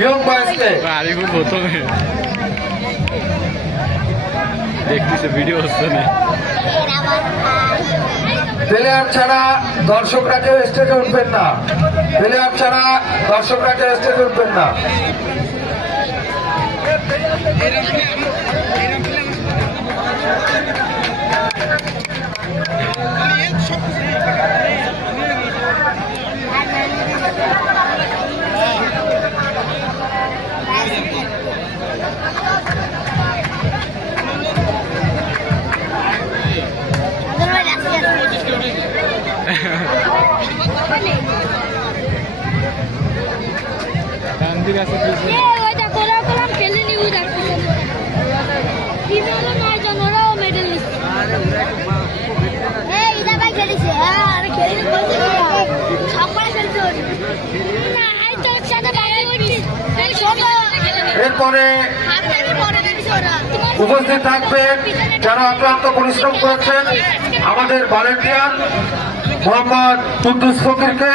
Young বয়সকে Ariful প্রথমে দেখতেছে, video হচ্ছে না। প্লেয়ার ছাড়া দর্শকরা কেউ স্টেজে উঠবেন না। প্লেয়ার ছাড়া দর্শকরা কেউ স্টেজে উঠবেন না। এরপরে উপস্থিত থাকবেন যারা অক্লান্ত পরিশ্রম করেছেন, আমাদের ভলেন্টিয়ার মোহাম্মদ কুদ্দুস ফকিরকে।